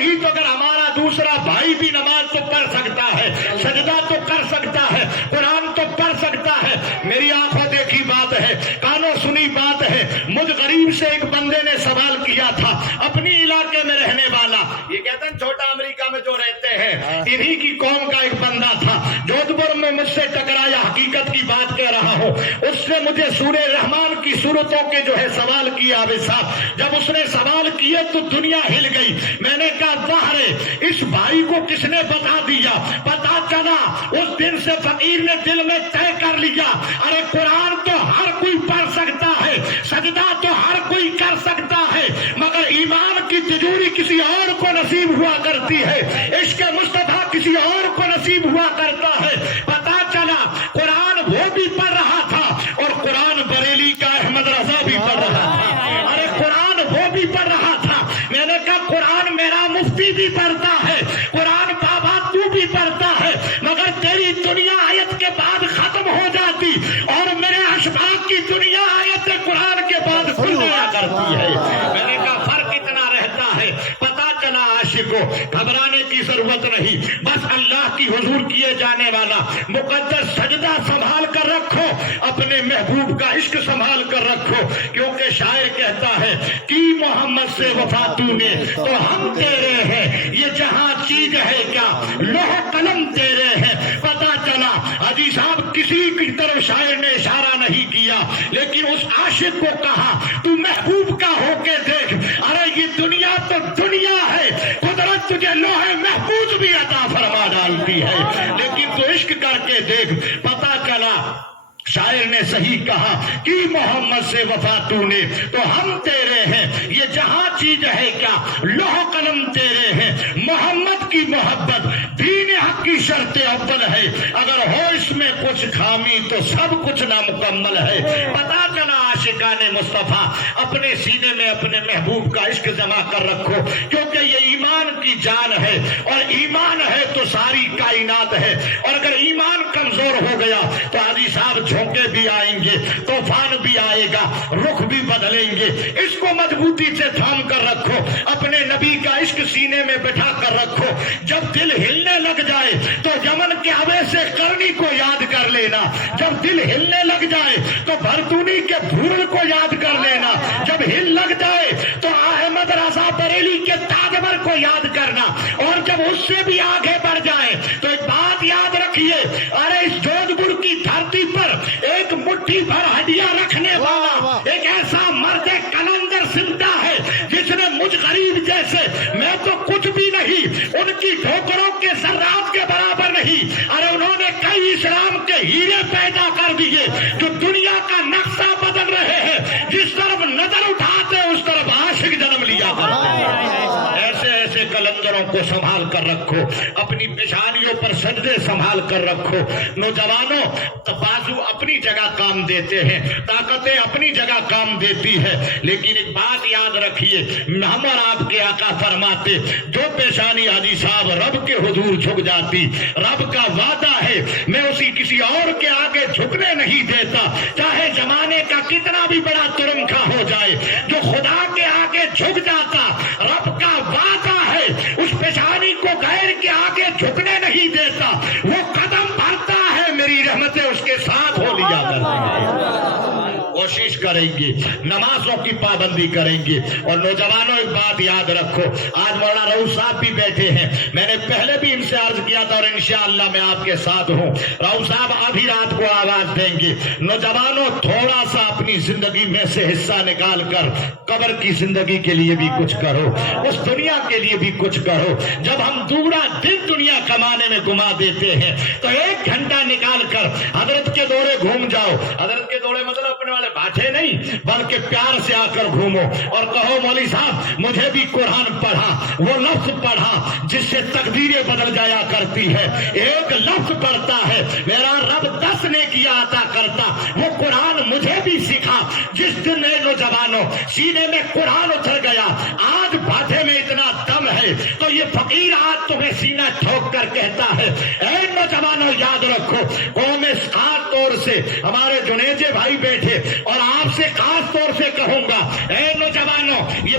نہیں تو اگر ہمارا دوسرا بھائی بھی نماز تو پڑھ سکتا ہے، سجدہ تو کر سکتا ہے، قرآن تو پڑھ سکتا ہے، میری آنکھوں دیکھی بات ہے، کانوں سنی بات ہے، مجھ غریب سے ایک بندے نے سوال کیا تھا، اپنی علاقے میں رہنے والا، یہ کہتے ہیں چھوٹا امریکہ میں جو رہتے ہیں انہی کی قوم کا ایک بندہ تھا، جودھ پور میں مجھ سے ٹکرایا، حقیقت کی بات کہہ رہا ہوں، اس نے مجھے سورہ رحمان کی صورتوں کے جو ہے سوال کیا عابد صاحب، جب اس نے سوال کیے تو دنیا ہل گئی، میں نے کہا باہر اس بھائی کو کس نے بتا دیا؟ پتا چلا اس دن سے فقیر نے دل میں طے کر لیا، ارے قرآن تو ہر کوئی پڑھ سکتا ہے، سجدہ تو ہر کوئی کر سکتا ہے، مگر ایمان کی تجوری کسی اور کو نصیب ہوا کرتی ہے، عشق مصطفیٰ کسی اور کو نصیب ہوا کرتا ہے۔ پتا چلا قرآن وہ بھی پڑھ رہا تھا اور قرآن بریلی کا احمد رضا بھی پڑھ رہا تھا، ارے قرآن وہ بھی پڑھ رہا تھا، میں نے کہا قرآن میرا مفتی بھی پڑھتا ہے، قرآن بابا تو بھی پڑھتا ہے، مگر تیری دنیا آیت کے بعد ختم ہو جاتی اور میرے اشفاق کی دنیا آیت قرآن کے بعد کھل جایا کرتی ہے۔ میں نے کہا فرق اتنا رہتا ہے، پتا چلا عاشق کو گھبرانے کی ضرورت نہیں، بس اللہ کی حضور کیے جانے والا مقدس سجدہ سنبھال کر رکھو، اپنے محبوب کا عشق سنبھال کر رکھو، کیونکہ شاعر کہتا ہے کہ محمد سے وفا تو نے تو ہم تیرے ہیں، یہ جہاں چیز ہے کیا لوح قلم تیرے ہیں۔ پتا چلا حاجی صاحب کسی کی طرف شاعر نے اشارہ نہیں کیا، لیکن اس عاشق کو کہا تو محبوب کا ہو کے دیکھ، ارے یہ دنیا تو دنیا ہے، قدرت تجھے لوح محفوظ بھی عطا فرما ڈالتی ہے، لیکن تو عشق کر کے دیکھ۔ پتا چلا شاعر نے صحیح کہا کہ محمد سے وفا تو نے تو ہم تیرے ہیں، یہ جہاں چیز ہے کیا لوح قلم تیرے ہیں، محمد کی محبت دین حق کی شرط اول ہے، اگر ہو اس میں کچھ خامی تو سب کچھ نامکمل ہے۔ پتا چلا عاشقان مصطفیٰ اپنے سینے میں اپنے محبوب کا عشق جمع کر رکھو، کیونکہ یہ ایمان کی جان ہے، اور ایمان ہے تو ساری کائنات ہے، اور اگر ایمان کمزور ہو گیا تو حاجی صاحب جھونکے بھی آئیں گے، طوفان بھی آئے گا، رخ بھی بدلیں گے۔ اس کو مضبوطی سے تھام کر رکھو، اپنے نبی کا عشق سینے میں بٹھا کر رکھو، جب دل ہلنے لگ جائے تو یمن کے اویس قرنی کو یاد کر لینا، جب دل ہلنے لگ جائے تو بھرتونی کے بھول کو یاد کر لینا، جب ہل لگ جائے تو احمد رضا بریلی کے تاجور کو یاد کرنا، اور جب اس سے بھی آگے بڑھ جائے تو ایک بات یاد رکھیے، ارے اس جودھ پور کی دھرتی پر ایک مٹھی بھر ہڈیاں رکھنے والا ایک ایسا مرد کلندر زندہ ہے جس نے مجھ غریب جیسے، میں تو کچھ بھی نہیں، ان کی ٹھوکروں کے ذرات کے برابر نہیں، ارے انہوں نے کئی اسلام کے ہیرے پیدا کر دیے جو دنیا کا نقشہ بدل رہے ہیں، جس طرف نظر اٹھاتے اس طرف عاشق جنم لیا کرتے ہیں۔ ایسے ایسے کلندروں کو سنبھال کر رکھو، اپنی پیشانیوں پر سجدے سنبھال کر رکھو۔ نوجوانوں بازو اپنی جگہ کام دیتے ہیں، طاقتیں اپنی جگہ کام دیتی ہے، لیکن ایک بات یاد رکھیے، ہم اور آپ کے آقا فرماتے جو پیشانی حاجی صاحب رب کے حضور جھک جاتی، رب کا وعدہ ہے میں اسی کسی اور کے آگے جھکنے نہیں دیتا، چاہے زمانے کا کتنا بھی بڑا ترنکھا ہو جائے، جو خدا کے آگے جھک جاتا رب کا وعدہ ہے اس پیشانی کو غیر کے آگے جھکنے نہیں دیتا، وہ قدم بھرتا ہے میری رحمتیں اس کے ساتھ ہو لیا کرتی ہیں۔ کوشش کریں گے، نمازوں کی پابندی کریں گے، اور نوجوانوں ایک بات یاد رکھو، آج مولانا رؤوف صاحب بھی بیٹھے ہیں، میں نے پہلے بھی ان سے عرض کیا تھا اور انشاءاللہ میں آپ کے ساتھ ہوں، رؤوف صاحب ابھی رات کو آواز دیں گے، نوجوانوں تھوڑا سا اپنی زندگی میں سے حصہ نکال کر قبر کی زندگی کے لیے بھی کچھ کرو، اس دنیا کے لیے بھی کچھ کرو۔ جب ہم پورا دن دنیا کمانے میں گما دیتے ہیں تو ایک گھنٹہ نکال کر حضرت کے دورے گھوم جاؤ، حضرت کے دورے مطلب اپنے والے باتیں نہیں بلکہ پیار سے آ کر گھومو اور کہو مولوی صاحب مجھے بھی قرآن پڑھا، وہ لفظ پڑھا جس سے تقدیریں بدل جایا کرتی ہے، ایک لفظ پڑھتا ہے میرا رب 10 نیکیاں عطا کرتا، وہ قرآن مجھے بھی سکھا۔ جس دن اے نوجوانوں سینے میں قرآن اتر گیا، آج باتیں میں اتنا دم ہے تو یہ فقیر آج تمہیں سینہ ٹھوک کر کہتا ہے اے نوجوانوں یاد رکھو، قوم خاص طور سے ہمارے جنیجے بھائی بیٹھے اور آپ سے خاص طور سے کہوں گا اے نوجوانوں یہ